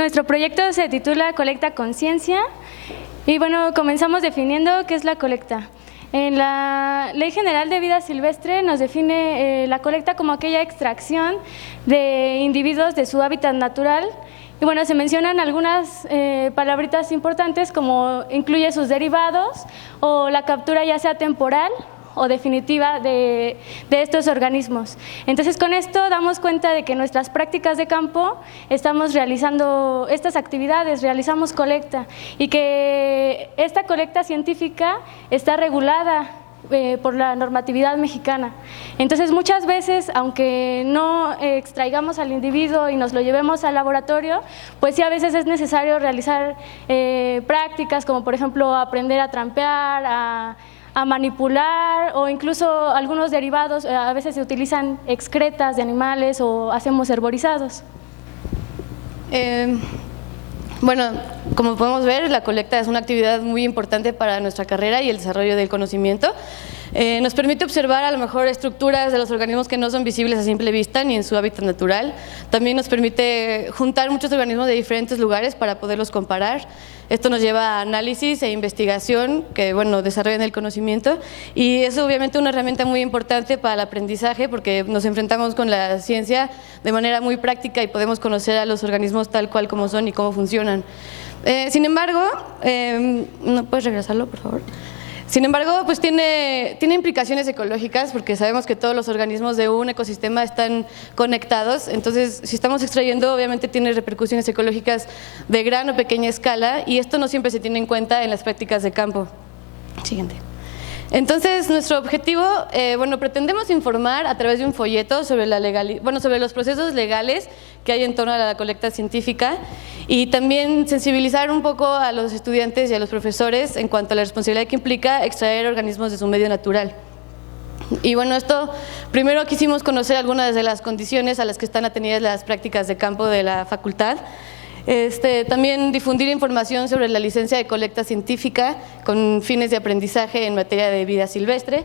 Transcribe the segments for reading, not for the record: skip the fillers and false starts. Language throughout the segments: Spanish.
nuestro proyecto se titula Colecta Conciencia y bueno, comenzamos definiendo qué es la colecta. En la Ley General de Vida Silvestre nos define la colecta como aquella extracción de individuos de su hábitat natural. Y bueno, se mencionan algunas palabritas importantes como incluye sus derivados o la captura ya sea temporal o definitiva de estos organismos. Entonces, con esto damos cuenta de que en nuestras prácticas de campo estamos realizando estas actividades, realizamos colecta y que esta colecta científica está regulada por la normatividad mexicana. Entonces, muchas veces, aunque no extraigamos al individuo y nos lo llevemos al laboratorio, pues sí a veces es necesario realizar prácticas como, por ejemplo, aprender a trampear, a manipular o incluso algunos derivados, a veces se utilizan excretas de animales o hacemos herborizados. Bueno, como podemos ver, la colecta es una actividad muy importante para nuestra carrera y el desarrollo del conocimiento. Nos permite observar a lo mejor estructuras de los organismos que no son visibles a simple vista ni en su hábitat natural. También nos permite juntar muchos organismos de diferentes lugares para poderlos comparar. Esto nos lleva a análisis e investigación que, bueno, desarrollan el conocimiento y es obviamente una herramienta muy importante para el aprendizaje porque nos enfrentamos con la ciencia de manera muy práctica y podemos conocer a los organismos tal cual como son y cómo funcionan. Sin embargo, ¿no puedes regresarlo, por favor? Sin embargo, pues tiene implicaciones ecológicas porque sabemos que todos los organismos de un ecosistema están conectados, entonces si estamos extrayendo obviamente tiene repercusiones ecológicas de gran o pequeña escala y esto no siempre se tiene en cuenta en las prácticas de campo. Siguiente. Entonces, nuestro objetivo, bueno, pretendemos informar a través de un folleto sobre sobre los procesos legales que hay en torno a la colecta científica y también sensibilizar un poco a los estudiantes y a los profesores en cuanto a la responsabilidad que implica extraer organismos de su medio natural. Y bueno, primero quisimos conocer algunas de las condiciones a las que están atendidas las prácticas de campo de la facultad. También difundir información sobre la licencia de colecta científica con fines de aprendizaje en materia de vida silvestre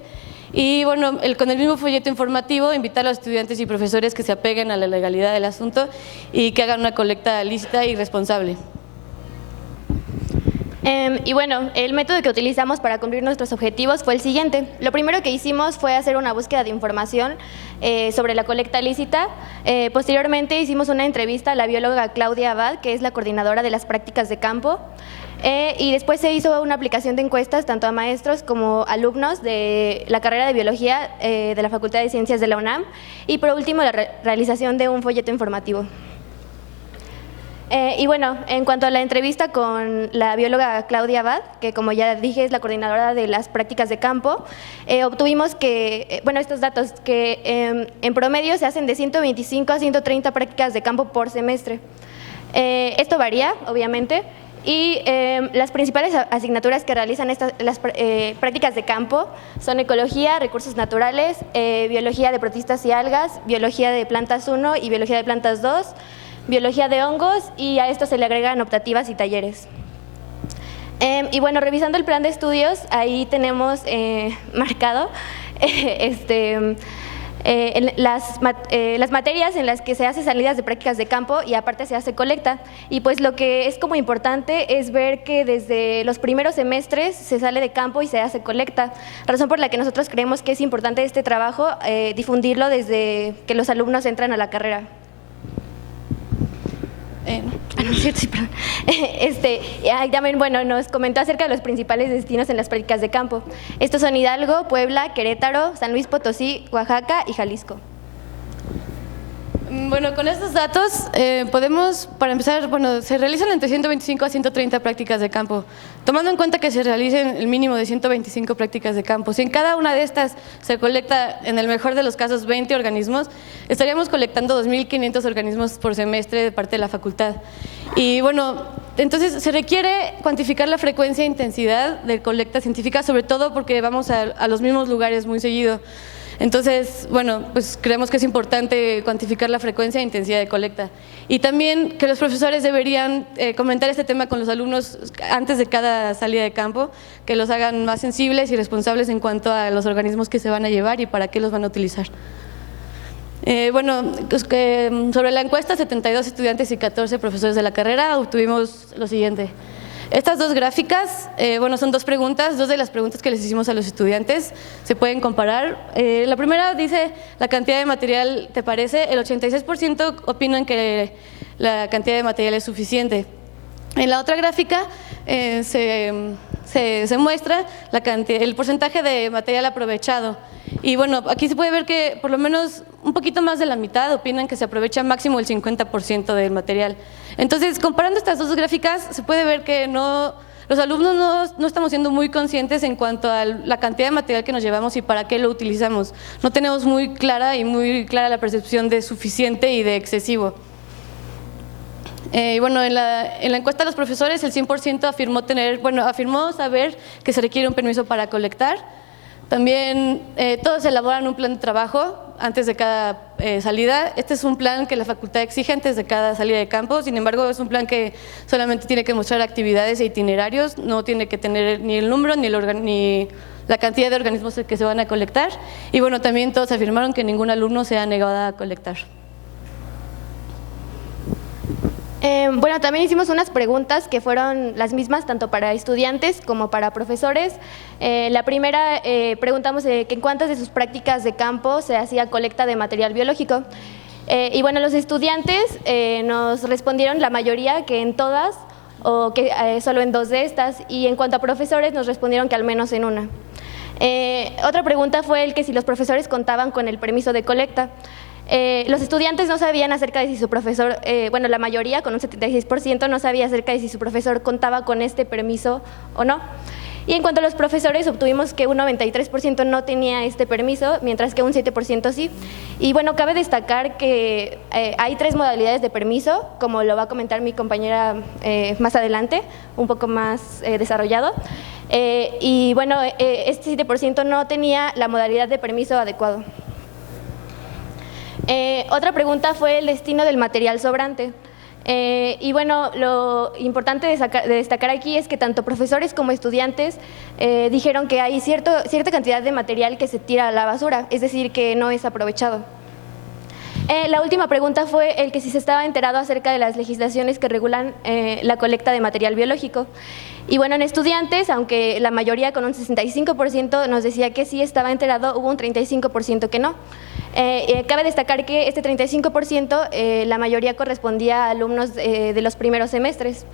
y bueno, con el mismo folleto informativo invitar a los estudiantes y profesores que se apeguen a la legalidad del asunto y que hagan una colecta lícita y responsable. Y bueno, el método que utilizamos para cumplir nuestros objetivos fue el siguiente. Lo primero que hicimos fue hacer una búsqueda de información sobre la colecta lícita. Posteriormente hicimos una entrevista a la bióloga Claudia Abad, que es la coordinadora de las prácticas de campo. Y después se hizo una aplicación de encuestas tanto a maestros como alumnos de la carrera de biología de la Facultad de Ciencias de la UNAM. Y por último, la realización de un folleto informativo. Y bueno, en cuanto a la entrevista con la bióloga Claudia Abad, que como ya dije es la coordinadora de las prácticas de campo, obtuvimos que, bueno, estos datos, que en promedio se hacen de 125 a 130 prácticas de campo por semestre. Esto varía, obviamente, y las principales asignaturas que realizan las prácticas de campo son ecología, recursos naturales, biología de protistas y algas, biología de plantas 1 y biología de plantas 2, biología de hongos y a esto se le agregan optativas y talleres. Y bueno, revisando el plan de estudios, ahí tenemos marcado las materias en las que se hace salidas de prácticas de campo y aparte se hace colecta. Y pues lo que es como importante es ver que desde los primeros semestres se sale de campo y se hace colecta, razón por la que nosotros creemos que es importante este trabajo, difundirlo desde que los alumnos entran a la carrera. También, bueno, nos comentó acerca de los principales destinos en las prácticas de campo. Estos son Hidalgo, Puebla, Querétaro, San Luis Potosí, Oaxaca y Jalisco. Bueno, con estos datos podemos, para empezar, bueno, se realizan entre 125 a 130 prácticas de campo, tomando en cuenta que se realicen el mínimo de 125 prácticas de campo. Si en cada una de estas se colecta, en el mejor de los casos, 20 organismos, estaríamos colectando 2.500 organismos por semestre de parte de la facultad. Y bueno, entonces se requiere cuantificar la frecuencia e intensidad de colecta científica, sobre todo porque vamos a los mismos lugares muy seguido. Entonces, bueno, pues creemos que es importante cuantificar la frecuencia e intensidad de colecta. Y también que los profesores deberían comentar este tema con los alumnos antes de cada salida de campo, que los hagan más sensibles y responsables en cuanto a los organismos que se van a llevar y para qué los van a utilizar. Bueno, sobre la encuesta, 72 estudiantes y 14 profesores de la carrera, obtuvimos lo siguiente. Estas dos gráficas, bueno, son dos preguntas, dos de las preguntas que les hicimos a los estudiantes, se pueden comparar. La primera dice, ¿la cantidad de material te parece? El 86% opinan que la cantidad de material es suficiente. En la otra gráfica se muestra el porcentaje de material aprovechado. Y bueno, aquí se puede ver que por lo menos un poquito más de la mitad opinan que se aprovecha máximo el 50% del material. Entonces, comparando estas dos gráficas, se puede ver que los alumnos no estamos siendo muy conscientes en cuanto a la cantidad de material que nos llevamos y para qué lo utilizamos. No tenemos muy clara la percepción de suficiente y de excesivo. Y bueno, en la encuesta de los profesores, el 100% afirmó saber que se requiere un permiso para colectar. También todos elaboran un plan de trabajo antes de cada salida. Este es un plan que la facultad exige antes de cada salida de campo, sin embargo es un plan que solamente tiene que mostrar actividades e itinerarios, no tiene que tener ni el número ni la cantidad de organismos que se van a colectar. Y bueno, también todos afirmaron que ningún alumno se ha negado a colectar. Bueno, también hicimos unas preguntas que fueron las mismas tanto para estudiantes como para profesores. La primera, preguntamos que en cuántas de sus prácticas de campo se hacía colecta de material biológico. Y bueno, los estudiantes nos respondieron la mayoría que en todas o que solo en 2 de estas, y en cuanto a profesores nos respondieron que al menos en una. Otra pregunta fue el que si los profesores contaban con el permiso de colecta. Los estudiantes no sabían acerca de si su profesor, bueno, la mayoría, con un 76%, no sabía acerca de si su profesor contaba con este permiso o no. Y en cuanto a los profesores, obtuvimos que un 93% no tenía este permiso, mientras que un 7% sí. Y bueno, cabe destacar que hay 3 modalidades de permiso, como lo va a comentar mi compañera más adelante, un poco más desarrollado. Y bueno, este 7% no tenía la modalidad de permiso adecuado. Otra pregunta fue el destino del material sobrante. Y bueno, lo importante de destacar aquí es que tanto profesores como estudiantes dijeron que hay cierta cantidad de material que se tira a la basura, es decir, que no es aprovechado. La última pregunta fue el que si se estaba enterado acerca de las legislaciones que regulan la colecta de material biológico. Y bueno, en estudiantes, aunque la mayoría con un 65% nos decía que sí estaba enterado, hubo un 35% que no. Cabe destacar que este 35% la mayoría correspondía a alumnos de los primeros semestres.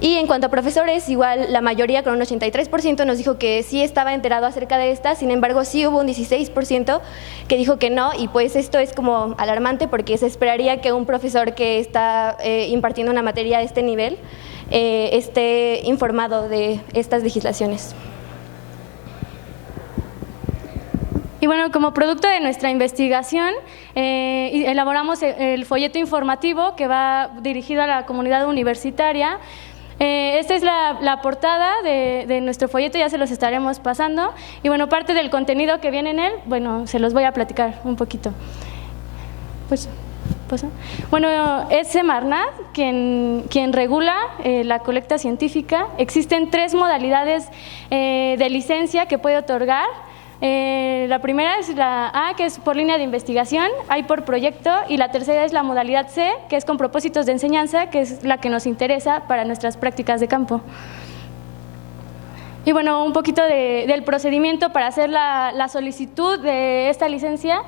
Y en cuanto a profesores, igual la mayoría con un 83% nos dijo que sí estaba enterado acerca de esta, sin embargo sí hubo un 16% que dijo que no, y pues esto es como alarmante porque se esperaría que un profesor que está impartiendo una materia de este nivel esté informado de estas legislaciones. Y bueno, como producto de nuestra investigación, elaboramos el folleto informativo que va dirigido a la comunidad universitaria. Esta es la portada de nuestro folleto, ya se los estaremos pasando. Y bueno, parte del contenido que viene en él, bueno, se los voy a platicar un poquito. Pues, bueno, es Semarnat quien regula la colecta científica. Existen 3 modalidades de licencia que puede otorgar. La primera es la A, que es por línea de investigación, hay por proyecto, y la tercera es la modalidad C, que es con propósitos de enseñanza, que es la que nos interesa para nuestras prácticas de campo. Y bueno, un poquito del procedimiento para hacer la solicitud de esta licencia.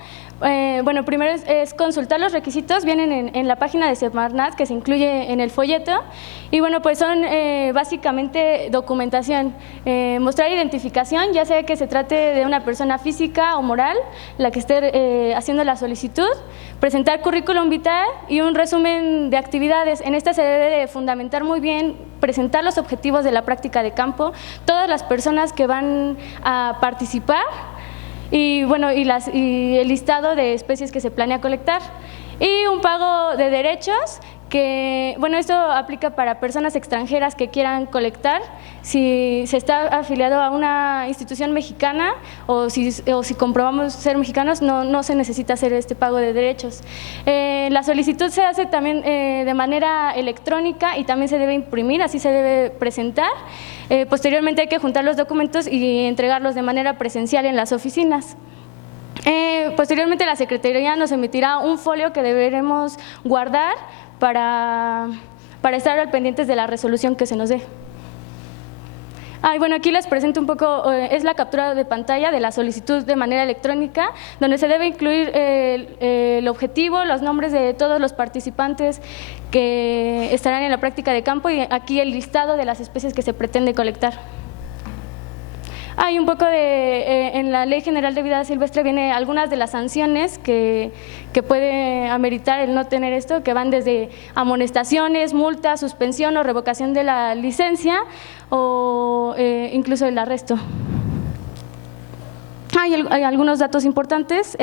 Bueno, primero es consultar los requisitos, vienen en la página de Semarnat, que se incluye en el folleto. Y bueno, pues son básicamente documentación, mostrar identificación, ya sea que se trate de una persona física o moral, la que esté haciendo la solicitud, presentar currículum vitae y un resumen de actividades. En esta se debe de fundamentar muy bien, presentar los objetivos de la práctica de campo, todas las personas que van a participar, y bueno, y el listado de especies que se planea colectar, y un pago de derechos que, bueno, esto aplica para personas extranjeras que quieran colectar, si se está afiliado a una institución mexicana o si comprobamos ser mexicanos, no se necesita hacer este pago de derechos. La solicitud se hace también de manera electrónica y también se debe imprimir, así se debe presentar. Posteriormente hay que juntar los documentos y entregarlos de manera presencial en las oficinas. posteriormente la Secretaría nos emitirá un folio que deberemos guardar para estar al pendientes de la resolución que se nos dé. Bueno, aquí les presento un poco, es la captura de pantalla de la solicitud de manera electrónica, donde se debe incluir el objetivo, los nombres de todos los participantes que estarán en la práctica de campo y aquí el listado de las especies que se pretende colectar. Hay un poco en la Ley General de Vida Silvestre viene algunas de las sanciones que puede ameritar el no tener esto, que van desde amonestaciones, multas, suspensión o revocación de la licencia o incluso el arresto. Hay algunos datos importantes,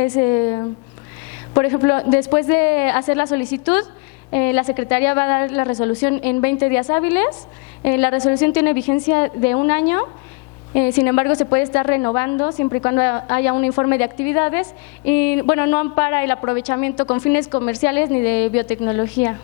por ejemplo, después de hacer la solicitud, la Secretaría va a dar la resolución en 20 días hábiles, la resolución tiene vigencia de 1 año. Sin embargo, se puede estar renovando siempre y cuando haya un informe de actividades y, bueno, no ampara el aprovechamiento con fines comerciales ni de biotecnología.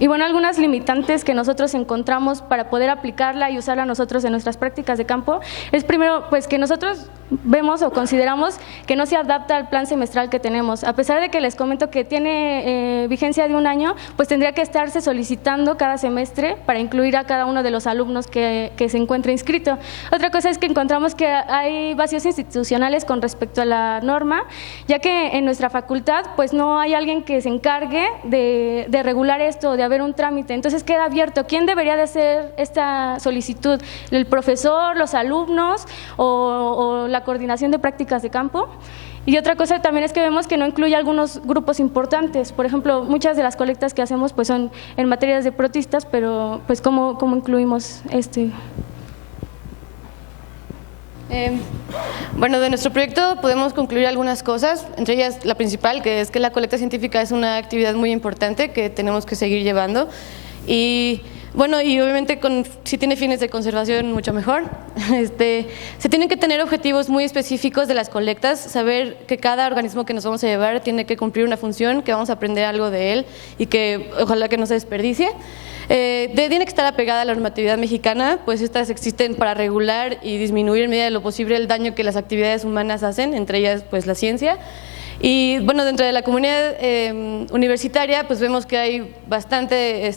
Y bueno, algunas limitantes que nosotros encontramos para poder aplicarla y usarla nosotros en nuestras prácticas de campo es primero, pues que nosotros vemos o consideramos que no se adapta al plan semestral que tenemos. A pesar de que les comento que tiene vigencia de 1 año, pues tendría que estarse solicitando cada semestre para incluir a cada uno de los alumnos que se encuentre inscrito. Otra cosa es que encontramos que hay vacíos institucionales con respecto a la norma, ya que en nuestra facultad pues no hay alguien que se encargue de regular esto, de haber un trámite. Entonces queda abierto, ¿quién debería de hacer esta solicitud? ¿El profesor, los alumnos o la coordinación de prácticas de campo? Y otra cosa también es que vemos que no incluye algunos grupos importantes. Por ejemplo, muchas de las colectas que hacemos pues son en materias de protistas, pero pues ¿cómo incluimos este? Bueno, de nuestro proyecto podemos concluir algunas cosas, entre ellas la principal, que es que la colecta científica es una actividad muy importante que tenemos que seguir llevando y bueno, y obviamente si tiene fines de conservación mucho mejor. Se tienen que tener objetivos muy específicos de las colectas, saber que cada organismo que nos vamos a llevar tiene que cumplir una función, que vamos a aprender algo de él y que ojalá que no se desperdicie. Tiene que estar apegada a la normatividad mexicana, pues estas existen para regular y disminuir en medida de lo posible el daño que las actividades humanas hacen, entre ellas pues la ciencia. Y bueno, dentro de la comunidad universitaria pues vemos que hay bastante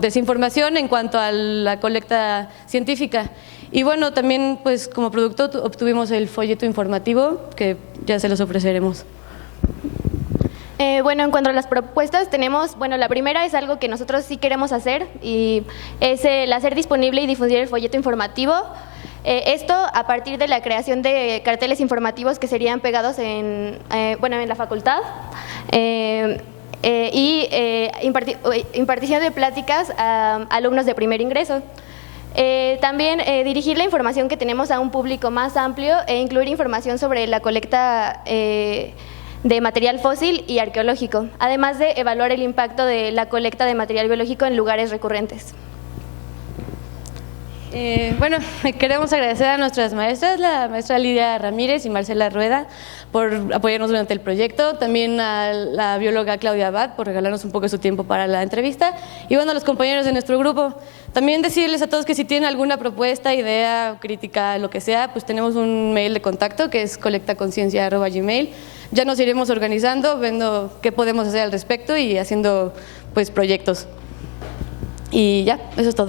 desinformación en cuanto a la colecta científica. Y bueno, también pues como producto obtuvimos el folleto informativo que ya se los ofreceremos. Bueno, en cuanto a las propuestas tenemos, bueno, la primera es algo que nosotros sí queremos hacer y es el hacer disponible y difundir el folleto informativo. Esto a partir de la creación de carteles informativos que serían pegados en la facultad y impartición de pláticas a alumnos de primer ingreso. También dirigir la información que tenemos a un público más amplio e incluir información sobre la colecta de material fósil y arqueológico, además de evaluar el impacto de la colecta de material biológico en lugares recurrentes. Bueno, queremos agradecer a nuestras maestras, la maestra Lidia Ramírez y Marcela Rueda, por apoyarnos durante el proyecto, también a la bióloga Claudia Abad por regalarnos un poco de su tiempo para la entrevista y bueno, a los compañeros de nuestro grupo. También decirles a todos que si tienen alguna propuesta, idea, crítica, lo que sea, pues tenemos un mail de contacto que es colectaconciencia@gmail. Ya nos iremos organizando, viendo qué podemos hacer al respecto y haciendo pues proyectos. Y ya, eso es todo.